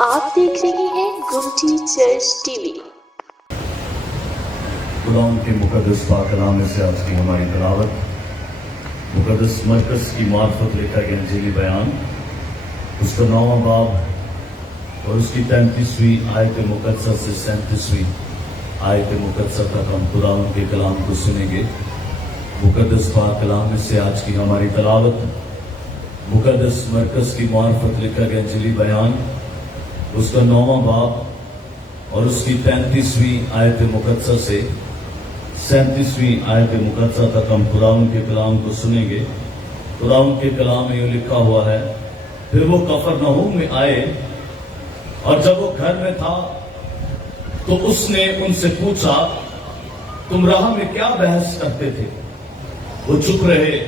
آپ دیکھ رہے ہیں گمٹی چرچ ٹی وی۔ خداوند کے مقدس پاک کلام میں سے آج کی ہماری تلاوت مقدس مرکز کی معرفت لکھا گیا انجیلی بیان، اس کا 9واں باب اور اس کی 33ویں آیت مقدسہ سے 37ویں آیت مقدسہ تک ہم خداوند کے کلام کو سنیں گے۔ مقدس پاک کلام میں سے آج کی ہماری تلاوت مقدس مرکز کی معرفت لکھا گیا انجیلی بیان، اس کا 9واں باب اور اس کی 33ویں آیت مقدسہ سے 37ویں آیت مقدسہ تک ہم خداوند کے کلام کو سنیں گے۔ خداوند کے کلام میں یہ لکھا ہوا ہے، پھر وہ کفرنہوم میں آئے اور جب وہ گھر میں تھا تو اس نے ان سے پوچھا، تم راہ میں کیا بحث کرتے تھے؟ وہ چپ رہے،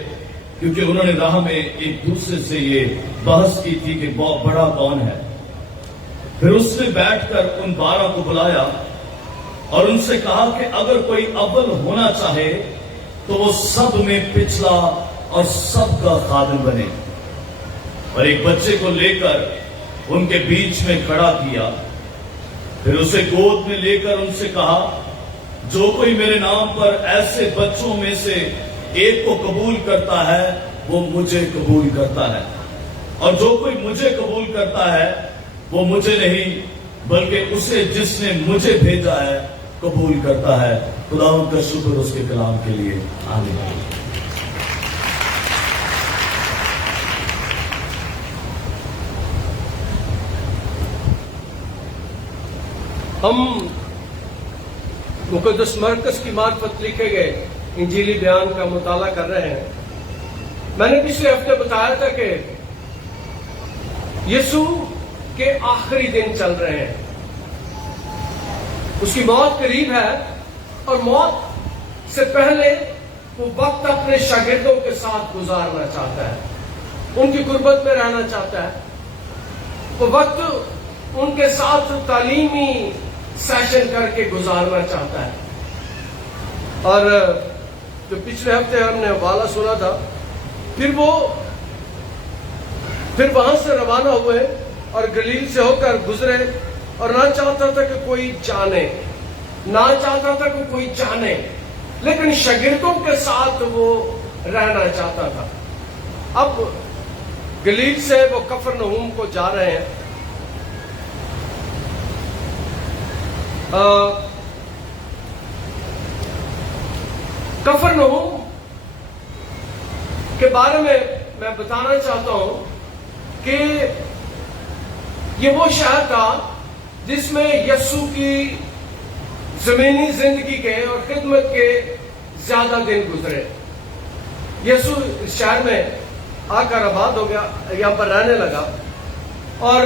کیونکہ انہوں نے راہ میں ایک دوسرے سے یہ بحث کی تھی کہ بڑا کون ہے۔ پھر اس نے بیٹھ کر ان 12 کو بلایا اور ان سے کہا کہ اگر کوئی اول ہونا چاہے تو وہ سب میں پچھلا اور سب کا خادم بنے، اور ایک بچے کو لے کر ان کے بیچ میں کھڑا کیا۔ پھر اسے گود میں لے کر ان سے کہا، جو کوئی میرے نام پر ایسے بچوں میں سے ایک کو قبول کرتا ہے وہ مجھے قبول کرتا ہے، اور جو کوئی مجھے قبول کرتا ہے وہ مجھے نہیں بلکہ اسے جس نے مجھے بھیجا ہے قبول کرتا ہے۔ خداوند کا شکر اس کے کلام کے لیے، آمین۔ ہم مقدس مرکز کی معرفت لکھے گئے انجیلی بیان کا مطالعہ کر رہے ہیں۔ میں نے پچھلے ہفتے بتایا تھا کہ یسوع کے آخری دن چل رہے ہیں، اس کی موت قریب ہے، اور موت سے پہلے وہ وقت اپنے شاگردوں کے ساتھ گزارنا چاہتا ہے، ان کی قربت میں رہنا چاہتا ہے، وہ وقت ان کے ساتھ تعلیمی سیشن کر کے گزارنا چاہتا ہے۔ اور جو پچھلے ہفتے ہم نے حوالہ سنا تھا، پھر وہاں سے روانہ ہوئے اور گلیل سے ہو کر گزرے، اور نہ چاہتا تھا کہ کوئی جانے، لیکن شاگردوں کے ساتھ وہ رہنا چاہتا تھا۔ اب گلیل سے وہ کفرنہوم کو جا رہے ہیں۔ کفرنہوم کے بارے میں بتانا چاہتا ہوں کہ یہ وہ شہر تھا جس میں یسوع کی زمینی زندگی کے اور خدمت کے زیادہ دن گزرے۔ یسوع اس شہر میں آ کر آباد ہو گیا، یہاں پر رہنے لگا، اور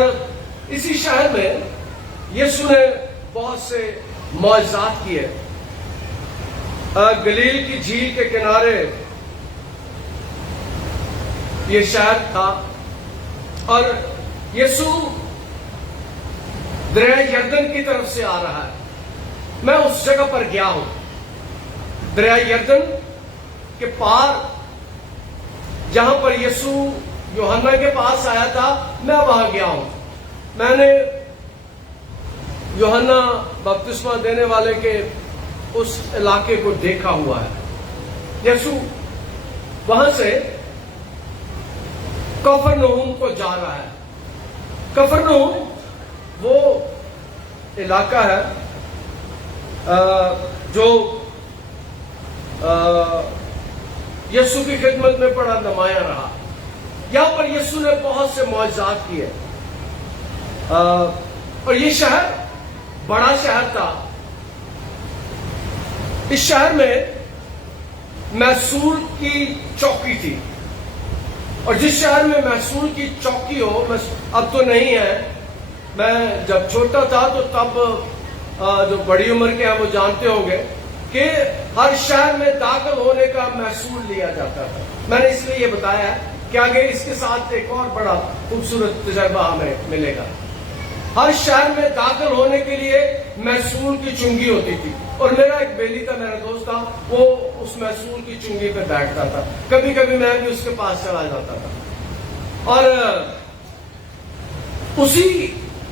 اسی شہر میں یسوع نے بہت سے معجزات کیے۔ گلیل کی جھیل کے کنارے یہ شہر تھا، اور یسوع دریا یردن کی طرف سے آ رہا ہے۔ میں اس جگہ پر گیا ہوں، دریا یردن کے پار، جہاں پر یسوع یوحنا کے پاس آیا تھا، میں وہاں گیا ہوں۔ میں نے یوحنا بپتسمہ دینے والے کے اس علاقے کو دیکھا ہوا ہے۔ یسوع وہاں سے کفرنہوم کو جا رہا ہے۔ کفرنہوم وہ علاقہ ہے جو یسوع کی خدمت میں بڑا نمایاں رہا۔ یہاں پر یسوع نے بہت سے معجزات کیے، اور یہ شہر بڑا شہر تھا۔ اس شہر میں محصول کی چوکی تھی، اور جس شہر میں محصول کی چوکی ہو، اب تو نہیں ہے، میں جب چھوٹا تھا تو تب جو بڑی عمر کے ہیں وہ جانتے ہوں گے کہ ہر شہر میں داخل ہونے کا محصول لیا جاتا تھا۔ میں نے اس لیے یہ بتایا ہے کہ آگے اس کے ساتھ ایک اور بڑا خوبصورت تجربہ ہمیں ملے گا۔ ہر شہر میں داخل ہونے کے لیے محصول کی چنگی ہوتی تھی، اور میرا ایک بیلی تھا، میرا دوست تھا، وہ اس محصول کی چنگی پہ بیٹھتا تھا۔ کبھی کبھی میں بھی اس کے پاس چلا جاتا تھا، اور اسی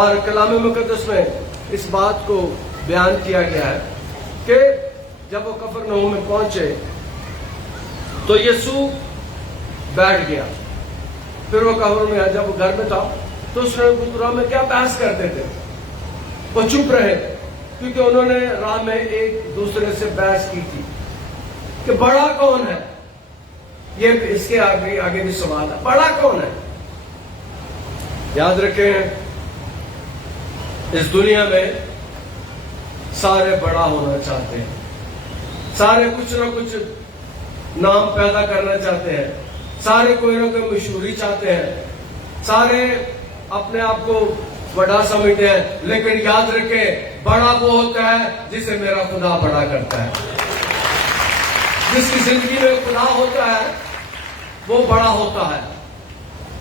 اور کلام مقدس میں اس بات کو بیان کیا گیا ہے کہ جب وہ کفرنہوم میں پہنچے تو یسوع بیٹھ گیا. پھر وہ کفر میں جب وہ گھر میں تھا تو اس نے راہ میں کیا بحث کرتے تھے, وہ چپ رہے کیونکہ انہوں نے راہ میں ایک دوسرے سے بحث کی تھی کہ بڑا کون ہے. یہ اس کے آگے بھی سوال ہے, بڑا کون ہے. یاد رکھیں اس دنیا میں سارے بڑا ہونا چاہتے ہیں, سارے کچھ نہ کچھ نام پیدا کرنا چاہتے ہیں, سارے کوئی نہ کوئی مشہوری چاہتے ہیں, سارے اپنے آپ کو بڑا سمجھتے ہیں. لیکن یاد رکھیں بڑا وہ ہوتا ہے جسے میرا خدا بڑا کرتا ہے. جس کی زندگی میں خدا ہوتا ہے وہ بڑا ہوتا ہے,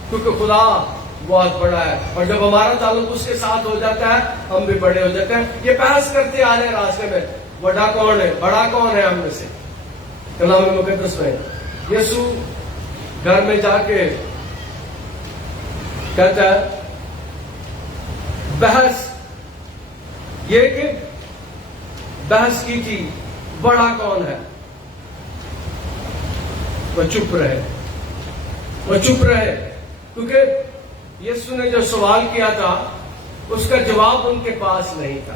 کیونکہ خدا بہت بڑا ہے. اور جب ہمارا تعلق اس کے ساتھ ہو جاتا ہے ہم بھی بڑے ہو جاتے ہیں. یہ بحث کرتے آ رہے ہیں راستے میں, بڑا کون ہے, بڑا کون ہے ہم میں سے. کلام مقدس میں یسوع گھر میں جا کے کہتا ہے بحث یہ کہ بحث کی تھی بڑا کون ہے. وہ چپ رہے, وہ چپ رہے کیونکہ یسوع نے جو سوال کیا تھا اس کا جواب ان کے پاس نہیں تھا.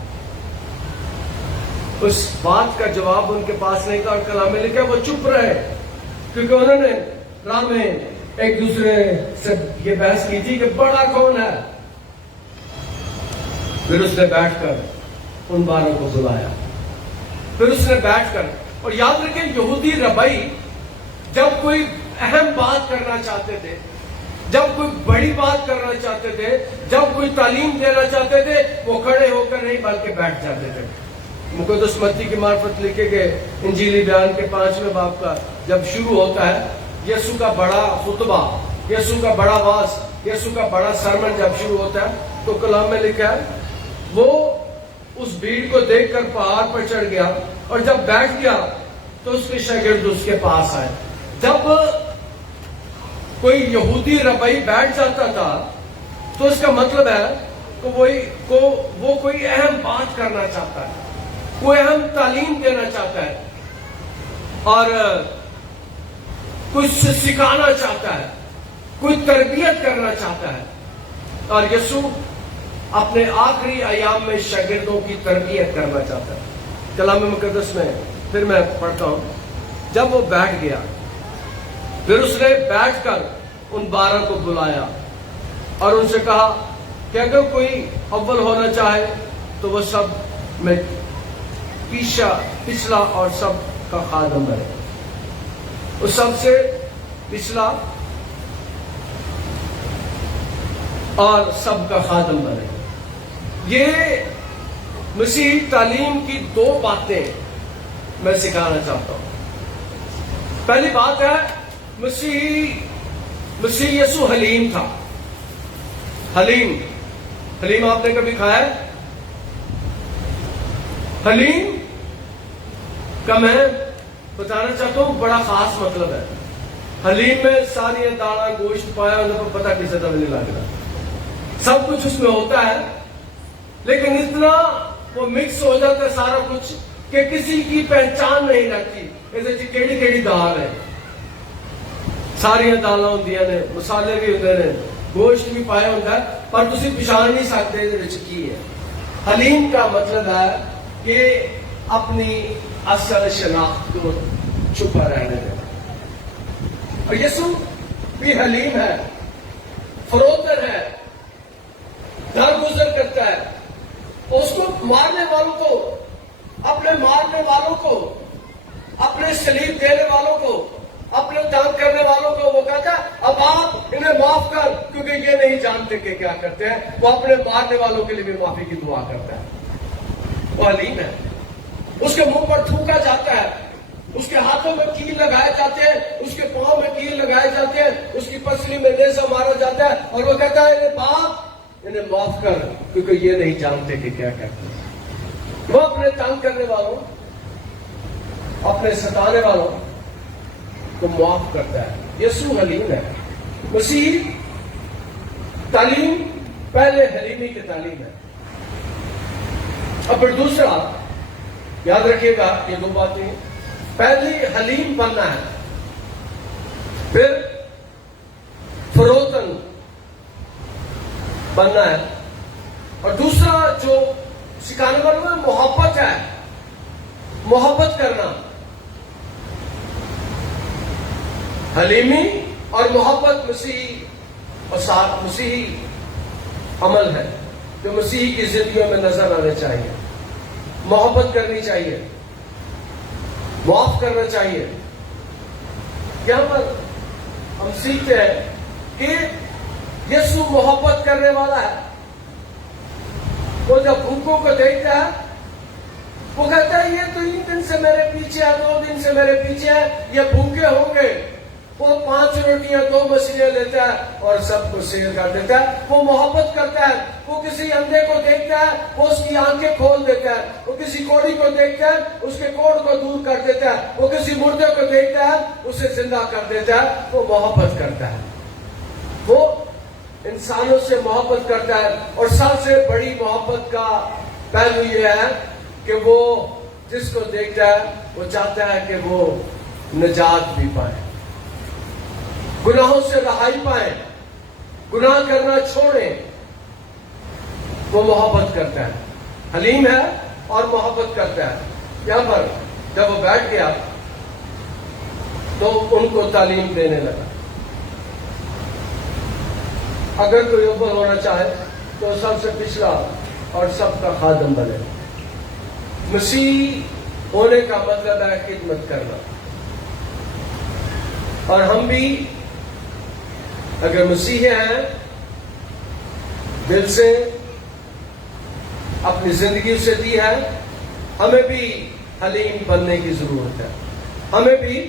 اس بات کا جواب ان کے پاس نہیں تھا. اور کلام میں لکھا وہ چپ رہے کیونکہ انہوں نے راہ میں ایک دوسرے سے یہ بحث کی تھی کہ بڑا کون ہے. پھر اس نے بیٹھ کر ان باروں کو بلایا, پھر اس نے بیٹھ کر. اور یاد رکھیں یہودی ربائی جب کوئی اہم بات کرنا چاہتے تھے, جب کوئی بڑی بات کرنا چاہتے تھے, جب کوئی تعلیم دینا چاہتے تھے, وہ کھڑے ہو کر نہیں بلکہ بیٹھ جاتے تھے. مقدس متی کی معرفت لکھے گئے انجیلی بیان کے 5ویں باب کا جب شروع ہوتا ہے, یسوع کا بڑا خطبہ, یسوع کا بڑا واعظ, یسوع کا بڑا سرمن جب شروع ہوتا ہے تو کلام میں لکھا ہے وہ اس بھیڑ کو دیکھ کر پہاڑ پر چڑھ گیا اور جب بیٹھ گیا تو اس کے شاگرد اس کے پاس آئے. جب کوئی یہودی ربائی بیٹھ جاتا تھا تو اس کا مطلب ہے کہ وہ کوئی اہم بات کرنا چاہتا ہے, کوئی اہم تعلیم دینا چاہتا ہے اور کچھ سکھانا چاہتا ہے, کوئی تربیت کرنا چاہتا ہے. اور یسوع اپنے آخری ایام میں شاگردوں کی تربیت کرنا چاہتا ہے. کلام مقدس میں پھر میں پڑھتا ہوں, جب وہ بیٹھ گیا پھر اس نے بیٹھ کر ان 12 کو بلایا اور ان سے کہا کہ اگر کوئی اول ہونا چاہے تو وہ سب میں پچھلا اور سب کا خادم بنے. وہ سب سے پچھلا اور سب کا خادم بنے. یہ مسیح تعلیم کی 2 باتیں میں سکھانا چاہتا ہوں. پہلی بات ہے مسیح یسوع حلیم تھا. حلیم آپ نے کبھی کھایا ہے؟ حلیم کا میں بتانا چاہتا ہوں بڑا خاص مطلب ہے. حلیم میں ساری دانا گوشت پایا ان کو پتہ کسی طرح نہیں لگ رہا, سب کچھ اس میں ہوتا ہے لیکن اتنا وہ مکس ہو جاتا ہے سارا کچھ کہ کسی کی پہچان نہیں رہتی. ایسے جی کیڑی کیڑی دال ہے, ساری دالاں ہوندیاں نے, مسالے بھی ہوندے نے, گوشت بھی پایا ہوتا ہے پر تسی پہچان نہیں سکتے یہ وچ کی ہے. حلیم کا مطلب ہے کہ اپنی اصل شناخت کو چھپا رہنے دے. اور یسوع بھی حلیم ہے, فروتن ہے, درگزر کرتا ہے. اس کو مارنے والوں کو, اپنے مارنے والوں کو, اپنے سلیب دینے والوں کو, اپنے تنگ کرنے والوں کو وہ کہتا ہے اب آپ انہیں معاف کر کیونکہ یہ نہیں جانتے کہ کیا کرتے ہیں. وہ اپنے مارنے والوں کے لیے بھی معافی کی دعا کرتا ہے. وہ حلیم ہے. اس کے منہ پر تھوکا جاتا ہے, اس کے ہاتھوں میں کیل لگائے جاتے ہیں, اس کے پاؤں میں کیل لگائے جاتے ہیں, اس کی پسلی میں نیزہ مارا جاتا ہے اور وہ کہتا ہے انہیں باپ انہیں معاف کر کیونکہ یہ نہیں جانتے کہ کیا کرتے ہیں. وہ اپنے تنگ کرنے والوں, اپنے ستانے والوں کو معاف کرتا ہے. یسوع حلیم ہے. مسیح تعلیم پہلے حلیمی کی تعلیم ہے. اور پھر دوسرا یاد رکھیے گا یہ دو باتیں. پہلی حلیم بننا ہے, پھر فروتن بننا ہے, اور دوسرا جو سکھانے والا ہے محبت ہے, محبت کرنا. حلیمی اور محبت مسیحی اور ساتھ مسیحی عمل ہے جو مسیحی کی زندگیوں میں نظر آنے چاہیے. محبت کرنی چاہیے, معاف کرنا چاہیے. یہاں پر ہم سیکھتے ہیں کہ یسوع محبت کرنے والا ہے. وہ جب بھوکوں کو دیکھتا ہے وہ کہتا ہے یہ تو 3 دن سے میرے پیچھے ہے, 2 دن سے میرے پیچھے ہے, یہ بھوکے ہوں گے. وہ 5 روٹیاں 2 مچھلیاں لیتا ہے اور سب کو شیئر کر دیتا ہے. وہ محبت کرتا ہے. وہ کسی اندھے کو دیکھتا ہے, وہ اس کی آنکھیں کھول دیتا ہے. وہ کسی کوڑی کو دیکھتا ہے, اس کے کوڑ کو دور کر دیتا ہے. وہ کسی مردے کو دیکھتا ہے, اسے زندہ کر دیتا ہے. وہ محبت کرتا ہے. وہ انسانوں سے محبت کرتا ہے. اور سب سے بڑی محبت کا پہلو یہ ہے کہ وہ جس کو دیکھتا ہے وہ چاہتا ہے کہ وہ نجات بھی پائے, گناہوں سے رہائی پائیں, گناہ کرنا چھوڑیں. وہ محبت کرتا ہے, حلیم ہے اور محبت کرتا ہے. یہاں پر جب وہ بیٹھ گیا تو ان کو تعلیم دینے لگا. اگر کوئی اوپر ہونا چاہے تو سب سے پچھلا اور سب کا خادم بنے. مسیح ہونے کا مطلب ہے خدمت کرنا. اور ہم بھی اگر مسیحی ہیں دل سے اپنی زندگی سے دی ہے, ہمیں بھی حلیم بننے کی ضرورت ہے. ہمیں بھی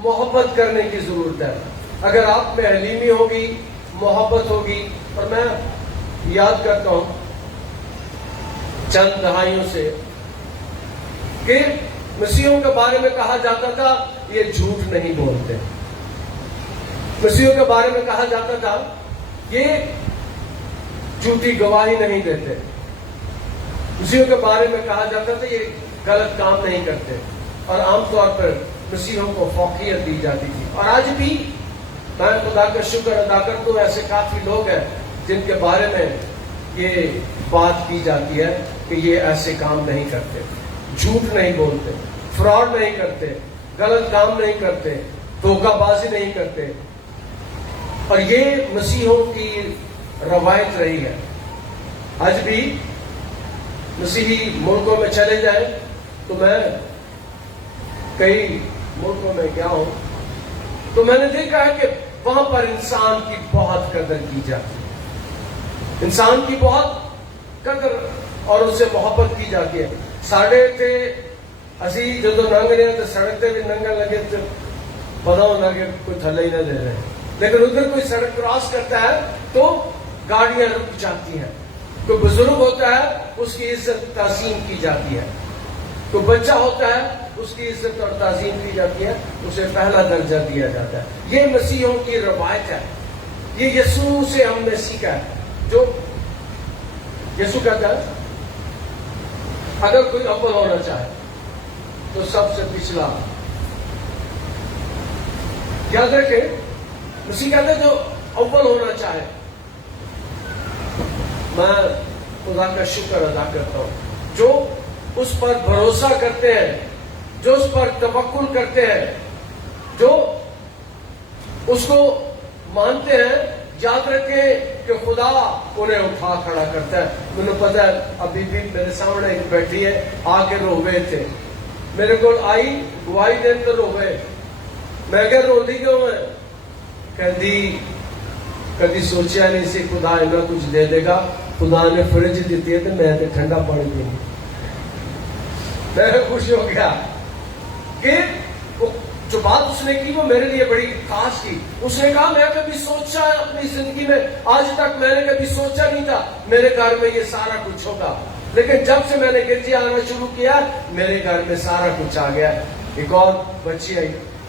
محبت کرنے کی ضرورت ہے. اگر آپ میں حلیمی ہوگی, محبت ہوگی. اور میں یاد کرتا ہوں چند دہائیوں سے کہ مسیحیوں کے بارے میں کہا جاتا تھا یہ جھوٹ نہیں بولتے. مسیحیوں کے بارے میں کہا جاتا تھا یہ جھوٹی گواہی نہیں دیتے. مسیحیوں کے بارے میں کہا جاتا تھا یہ غلط کام نہیں کرتے. اور عام طور پر مسیحیوں کو فوقیت دی جاتی تھی. اور آج بھی میں خدا کا شکر ادا کرتا ہوں ایسے کافی لوگ ہیں جن کے بارے میں یہ بات کی جاتی ہے کہ یہ ایسے کام نہیں کرتے, جھوٹ نہیں بولتے, فراڈ نہیں کرتے, غلط کام نہیں کرتے, دھوکہ بازی نہیں کرتے. اور یہ مسیحوں کی روایت رہی ہے. آج بھی مسیحی ملکوں میں چلے جائیں تو میں کئی ملکوں میں گیا ہوں تو میں نے دیکھا ہے کہ وہاں پر انسان کی بہت قدر کی جاتی ہے. انسان کی بہت قدر اور اس سے محبت کی جاتی ہے. ساڑھے تے اسی جدو ننگ رہے تو سڑک تے بھی ننگا لگے تو پتا ہونا کہ کوئی تھلے ہی نہ دے رہے. لیکن ادھر کوئی سڑک کراس کرتا ہے تو گاڑیاں رک جاتی ہیں. کوئی بزرگ ہوتا ہے اس کی عزت تعظیم کی جاتی ہے. کوئی بچہ ہوتا ہے اس کی عزت اور تعظیم کی جاتی ہے, اسے پہلا درجہ دیا جاتا ہے. یہ مسیحوں کی روایت ہے. یہ یسوع سے ہم نے سیکھا ہے. جو یسوع کہتا ہے اگر کوئی اول ہونا چاہے تو سب سے پچھلا. یاد رکھیں مسیح کہتے ہیں جو اول ہونا چاہے. میں خدا کا شکر ادا کرتا ہوں جو اس پر بھروسہ کرتے ہیں, جو اس پر توکل کرتے ہیں, جو اس کو مانتے ہیں. یاد رکھیں کہ خدا انہیں اٹھا کھڑا کرتا ہے. مجھے پتا ہے ابھی بھی میرے سامنے ایک بیٹھی ہے, آ کے روے تھے میرے کو آئی گواہی دین تو روے. میں کہ رو دی کیوں میں کہتی کدی سوچا نہیں سی خدا انہیں کچھ دے دے گا. خدا نے فریج دیتی ہے تو میں تو ٹھنڈا پانی پی. میں خوش ہو گیا کہ جو بات اس نے کی وہ میرے لیے بڑی خاص تھی. اس نے کہا میں کبھی سوچا اپنی زندگی میں آج تک میں نے کبھی سوچا نہیں تھا میرے گھر میں یہ سارا کچھ ہوگا, لیکن جب سے میں نے گرجی آنا شروع کیا میرے گھر میں سارا کچھ آ گیا. ایک اور بچی آئی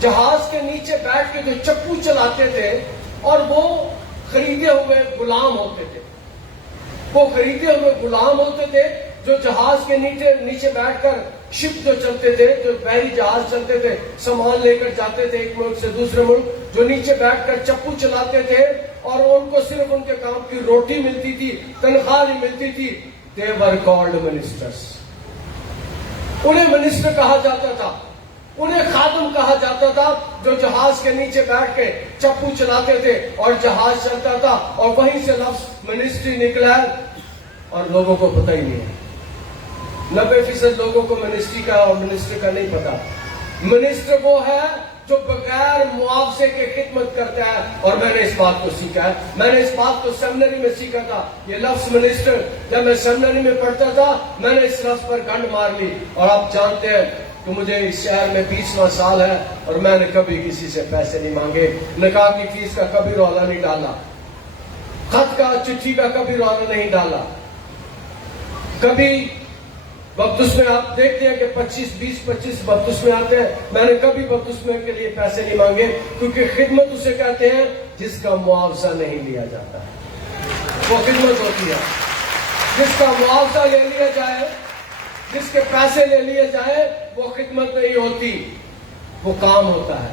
جہاز کے نیچے بیٹھ کے جو چپو چلاتے تھے اور وہ خریدے ہوئے غلام ہوتے تھے. وہ خریدے ہوئے غلام ہوتے تھے جو جہاز کے نیچے بیٹھ کر شپ جو چلتے تھے, جو بحری جہاز چلتے تھے, سامان لے کر جاتے تھے ایک ملک سے دوسرے ملک, جو نیچے بیٹھ کر چپو چلاتے تھے اور ان کو صرف ان کے کام کی روٹی ملتی تھی, تنخواہ نہیں ملتی تھی. They were called ministers. انہیں منسٹر کہا جاتا تھا, انہیں خادم کہا جاتا تھا, جو جہاز کے نیچے بیٹھ کے چپو چلاتے تھے اور جہاز چلتا تھا, اور وہیں سے لفظ منسٹری نکلا ہے اور لوگوں کو پتہ ہی نہیں ہے. 90% لوگوں کو منسٹری کا اور منسٹر کا نہیں پتا. منسٹر وہ ہے جو بغیر معاوضے کے خدمت کرتا ہے, اور میں نے اس بات کو سیکھا ہے. میں نے اس بات کو سیمنری میں سیکھا تھا. یہ لفظ منسٹر جب میں سیمنری میں پڑھتا تھا میں نے اس لفظ پر گھنڈ مار لی. اور آپ جانتے ہیں کہ مجھے اس شہر میں 20واں سال ہے اور میں نے کبھی کسی سے پیسے نہیں مانگے, نکاح کی فیس کا کبھی رولا نہیں ڈالا, خط کا چٹھی کا کبھی رولا نہیں ڈالا. کبھی بپتسمے آپ دیکھتے ہیں کہ 25 بپتسمے آتے ہیں, میں نے کبھی بپتسمے کے لیے پیسے نہیں مانگے, کیونکہ خدمت اسے کہتے ہیں جس کا معاوضہ نہیں لیا جاتا ہے. وہ خدمت ہوتی ہے. جس کا معاوضہ لے لیا جائے, جس کے پیسے لے لیے جائے, وہ خدمت نہیں ہوتی, وہ کام ہوتا ہے.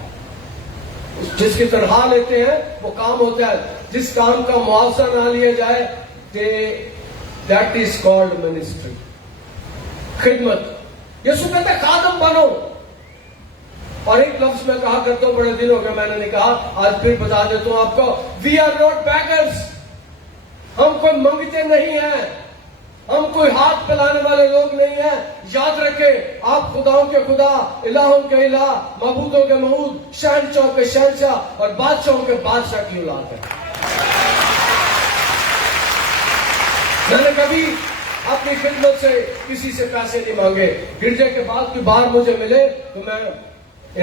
جس کی تنخواہ لیتے ہیں وہ کام ہوتا ہے. جس کام کا معاوضہ نہ لیا جائے, that is called ministry. خدمت. یسوع کہتا ہے خادم بنو. اور ایک لفظ میں کہا کرتا ہوں, بڑے دن ہو گئے میں نے نہیں کہا, آج پھر بتا دیتا ہوں آپ کو, we are not beggars. ہم کوئی منگتے نہیں ہیں, ہم کوئی ہاتھ پھیلانے والے لوگ نہیں ہیں. یاد رکھیں, آپ خداؤں کے خدا, الہوں کے الہ, معبودوں کے معبود, شہنشاہوں کے شہنشاہ اور بادشاہوں کے بادشاہ کی اولاد ہیں. میں نے کبھی اپنی خدمت سے کسی سے پیسے نہیں مانگے. گرجے کے بعد کوئی باہر مجھے ملے تو میں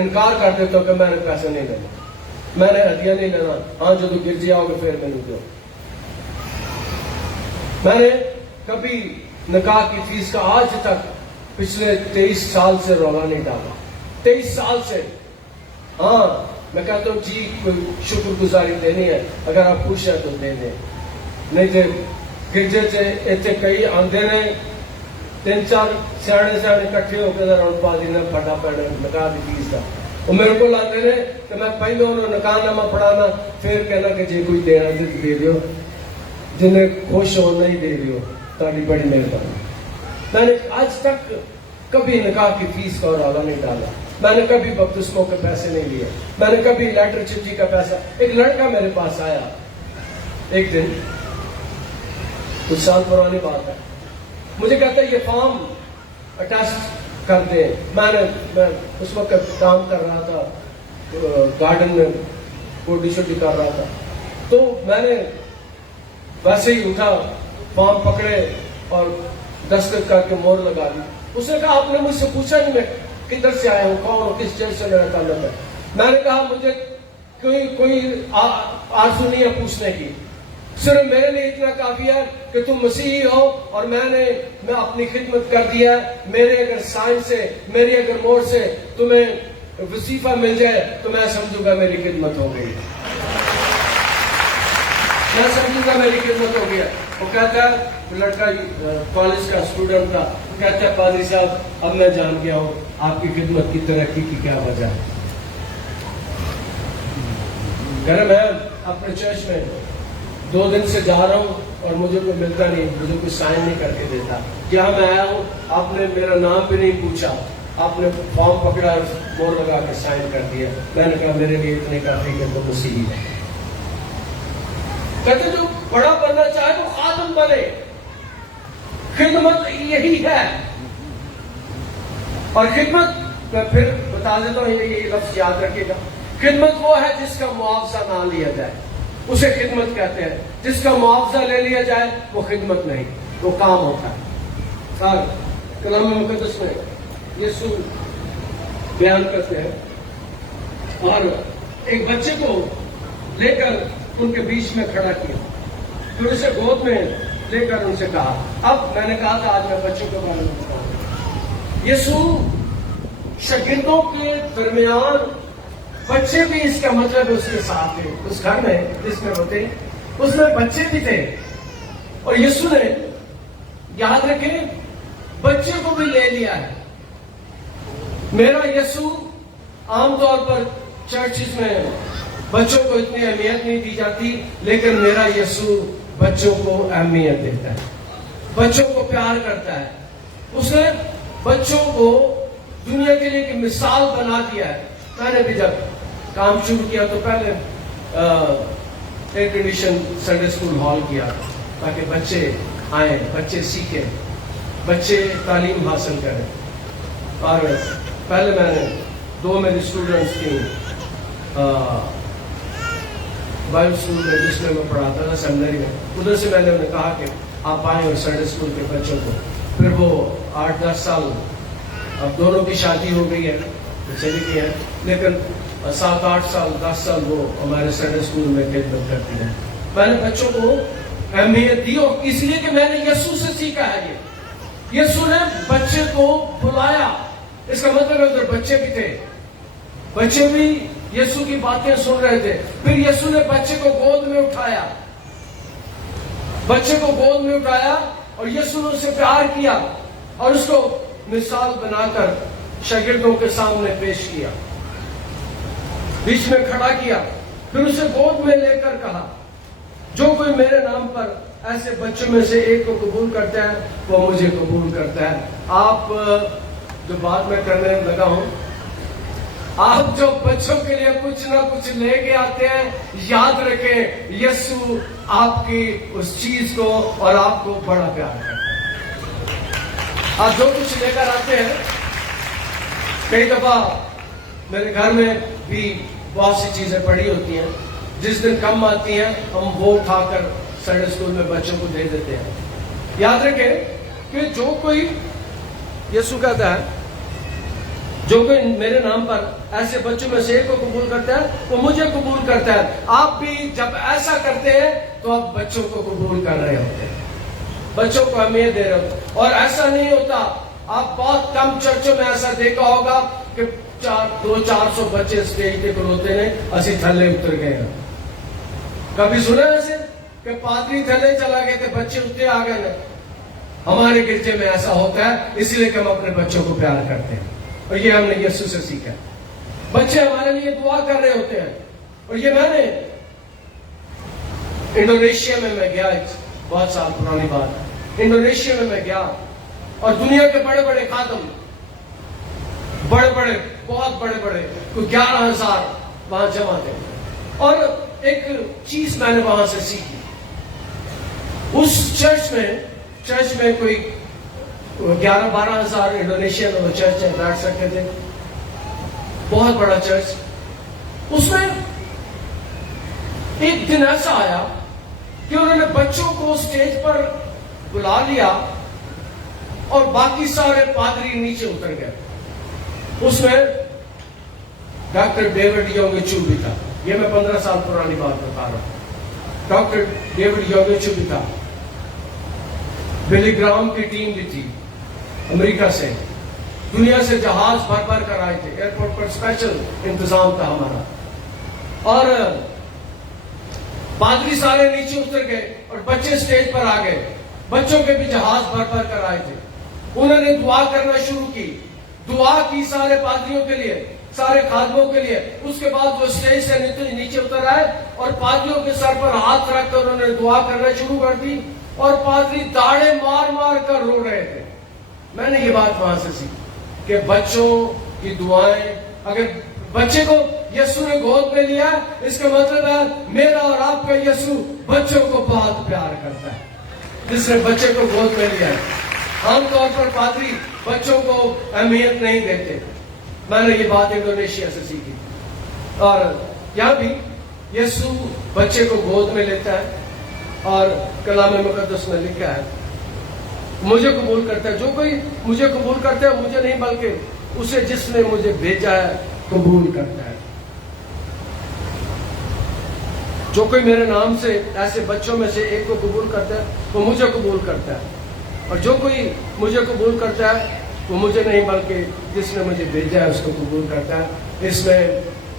انکار کر دیتا ہوں کہ میں نے پیسے نہیں لینا, میں نے ہدیہ نہیں لینا. ہاں جو گرجے آؤ گے پھر میں نہیں دو. میں نے کبھی نکاح کی فیس کا آج تک پچھلے 23 سال سے رولا نہیں ڈالا. 23 سال سے. ہاں میں کہتا ہوں جی کوئی شکر گزاری دینی ہے, اگر آپ خوش ہیں تو دے دیں, نہیں تو گرجے سے اتنے کئی آندے نے 3-4 سیانے کٹھے ہو کے پا دینا پڑا پڑنا نکاح کی فیس کا. وہ میرے کو آتے نے کہ میں پہلے انہوں نکاح نامہ پڑھانا, پھر کہنا کہ جی کوئی دینا دے دیو, جنہیں خوش ہو نہیں دے دیو, تاری بڑی مہربانی. میں نے آج تک کبھی نکاح کی فیس کا رولا نہیں ڈالا. میں نے کبھی بپتسموں کے پیسے نہیں لیے. میں نے کبھی لیٹر چٹھی کا پیسہ. ایک لڑکا میرے پاس آیا ایک دن, کچھ سال پرانی بات ہے, مجھے کہتا ہے یہ فارم اٹیسٹ کر دیں. میں اس وقت کام کر رہا تھا گارڈن میں, کوڈی شوڈی کر رہا تھا, تو میں نے ویسے ہی اٹھا, فارم پکڑے اور دستخط کر کے مور لگا دی. اس نے کہا آپ نے مجھ سے پوچھا نہیں میں کدھر سے آیا ہوں, کون ہوں, کس چرچ سے میرا تعلق ہے. میں نے کہا مجھے کوئی آرزو نہیں ہے پوچھنے کی, صرف میرے لیے اتنا کافی ہے کہ تم مسیحی ہو اور میں اپنی خدمت کر دیا ہے. میرے اگر سائن سے, میری اگر مور سے تمہیں وظیفہ مل جائے تو میں سمجھوں گا میری خدمت ہو گئی, میں سمجھوں گا میری خدمت ہو گیا. وہ کہتا ہے, لڑکا کالج کا اسٹوڈنٹ تھا, کہتا ہے پادری صاحب اب میں جان گیا ہوں آپ کی خدمت کی ترقی کی کیا وجہ ہے. کہہ رہا میں اپنے چرچ میں 2 دن سے جا رہا ہوں اور مجھے کوئی ملتا نہیں, مجھے کوئی سائن نہیں کر کے دیتا. یہاں میں آیا ہوں, آپ نے میرا نام بھی نہیں پوچھا, آپ نے فارم پکڑا, مور لگا کے سائن کر دیا. میں نے کہا میرے لیے اتنے کافی کہ تو مسیحی ہے. کہتے جو بڑا بننا چاہے وہ خادم بنے. خدمت یہی ہے. اور خدمت میں پھر بتا دیتا ہوں, یہ لفظ یاد رکھیے گا, خدمت وہ ہے جس کا معاوضہ نہ لیا جائے, اسے خدمت کہتے ہیں. جس کا معاوضہ لے لیا جائے وہ خدمت نہیں, وہ کام ہوتا ہے. کلام مقدس میں یسوع بیان کرتے ہیں, اور ایک بچے کو لے کر ان کے بیچ میں کھڑا کیا, پھر اسے گود میں لے کر ان سے کہا. اب میں نے کہا تھا آج میں بچوں کے بارے میں بتاؤں. یسوع شاگردوں کے درمیان بچے بھی اس کا مطلب اس کے ساتھ تھے، اس گھر میں جس میں ہوتے اس میں بچے بھی تھے. اور یسوع نے یاد رکھیں بچے کو بھی لے لیا ہے. میرا یسوع عام طور پر چرچز میں بچوں کو اتنی اہمیت نہیں دی جاتی، لیکن میرا یسوع بچوں کو اہمیت دیتا ہے، بچوں کو پیار کرتا ہے. اس نے بچوں کو دنیا کے لیے ایک مثال بنا دیا ہے. میں نے بھی جب کام شروع کیا تو پہلے air condition Sunday school hall کیا تاکہ بچے آئیں، بچے سیکھیں، بچے تعلیم حاصل کریں. اور پہلے میں نے 2 میری اسٹوڈنٹس کی بائبل اسکول میں جس میں پڑھاتا تھا سیمنری میں، ادھر سے میں نے انہیں کہا کہ آپ آئیں اور سنڈے اسکول کے بچوں کو. پھر وہ 8-10 سال، اب دونوں کی شادی ہو گئی ہے تو چلی گئی ہے، لیکن 7-8 سال 10 سال وہ ہمارے سنڈے اسکول میں خدمت کرتی ہیں. میں نے بچوں کو اہمیت دی اور اس لیے کہ میں نے یسوع سے سیکھا ہے. یسوع نے بچے کو بلایا، اس کا مطلب ادھر بچے بھی تھے، بچے بھی یسوع کی باتیں سن رہے تھے. پھر یسوع نے بچے کو گود میں اٹھایا، بچے کو گود میں اٹھایا اور یسوع نے اسے پیار کیا اور اس کو مثال بنا کر شاگردوں کے سامنے پیش کیا، بیچ میں کھڑا کیا. پھر اسے گود میں لے کر کہا جو کوئی میرے نام پر ایسے بچوں میں سے ایک کو قبول کرتا ہے وہ مجھے قبول کرتا ہے. آپ جو بات میں کرنے لگا ہوں، آپ جو بچوں کے لیے کچھ نہ کچھ لے کے آتے ہیں، یاد رکھیں یسوع آپ کی اس چیز کو اور آپ کو بڑا پیار کرتا ہے. آپ جو کچھ لے کر آتے ہیں، کئی دفعہ میرے گھر میں بھی بہت سی چیزیں پڑی ہوتی ہیں، جس دن کم آتی ہیں ہم وہ اٹھا کر سنڈے اسکول میں بچوں کو دے دیتے ہیں. یاد رکھیں کہ جو کوئی یسوع کہتا ہے جو کوئی میرے نام پر ایسے بچوں میں سے ایک کو قبول کرتا ہے وہ مجھے قبول کرتا ہے. آپ بھی جب ایسا کرتے ہیں تو آپ بچوں کو قبول کر رہے ہوتے ہیں، بچوں کو اہمیت دے رہے ہوتے ہیں. اور ایسا نہیں ہوتا، آپ بہت کم چرچوں میں ایسا دیکھا ہوگا کہ 200-400 بچے اسٹیج پہ کھلوتے ہیں، اسی تھلے اتر گئے ہیں. کبھی سنا ایسے کہ پادری تھلے چلا گئے تھے بچے اتنے آ گئے؟ ہمارے گرجے میں ایسا ہوتا ہے، اس لیے کہ ہم اپنے بچوں کو پیار کرتے ہیں اور یہ ہم نے یسوع سے سیکھا. بچے ہمارے لیے دعا کر رہے ہوتے ہیں. اور یہ میں نے انڈونیشیا میں گیا، بہت سال پرانی بات، انڈونیشیا میں گیا اور دنیا کے بڑے بڑے خادم، بڑے بڑے بہت بڑے بڑے، کوئی 11,000 وہاں جمع تھے. اور ایک چیز میں نے وہاں سے سیکھی. اس چرچ میں کوئی 11-12 ہزار انڈونیشیا میں وہ چرچ بیٹھ سکتے تھے، بہت بڑا چرچ. اس میں ایک دن ایسا آیا کہ انہوں نے بچوں کو اسٹیج پر بلا لیا اور باقی سارے پادری نیچے اتر گئے. اس میں ڈاکٹر ڈیوڈ یونگچو بھی تھا. یہ میں 15 سال پرانی بات بتا رہا ہوں. ڈاکٹر ڈیوڈ یونگچو بھی تھا. بلی گرام کی ٹیم بھی تھی امریکہ سے، دنیا سے جہاز بھر کر آئے تھے. ایئرپورٹ پر اسپیشل انتظام تھا ہمارا. اور پادری سارے نیچے اتر گئے اور بچے اسٹیج پر آ گئے. بچوں کے بھی جہاز بھر کر آئے تھے. انہوں نے دعا کرنا شروع کی، دعا کی سارے پادریوں کے لیے، سارے خادموں کے لیے. اس کے بعد وہ اسٹیج سے نیچے اتر آئے اور پادریوں کے سر پر ہاتھ رکھ کر انہوں نے دعا کرنا شروع کر دی اور پادری داڑے مار مار کر رو رہے تھے. میں نے یہ بات وہاں سے سیکھی کہ بچوں کی دعائیں، اگر بچے کو یسوع نے گود میں لیا، اس کا مطلب ہے میرا اور آپ کا یسوع بچوں کو بہت پیار کرتا ہے، جس نے بچے کو گود میں لیا ہے. عام طور پر پادری بچوں کو اہمیت نہیں دیتے. میں نے یہ بات انڈونیشیا سے سیکھی. اور یہاں بھی یسوع بچے کو گود میں لیتا ہے اور کلام مقدس میں لکھا ہے مجھے قبول کرتا ہے. جو کوئی مجھے قبول کرتا ہے، مجھے نہیں بلکہ اسے جس نے مجھے بھیجا ہے قبول کرتا ہے. جو کوئی میرے نام سے ایسے بچوں میں سے ایک کو قبول کرتا ہے وہ مجھے قبول کرتا ہے، اور جو کوئی مجھے قبول کرتا ہے وہ مجھے نہیں بلکہ جس نے مجھے بھیجا ہے اس کو قبول کرتا ہے. اس میں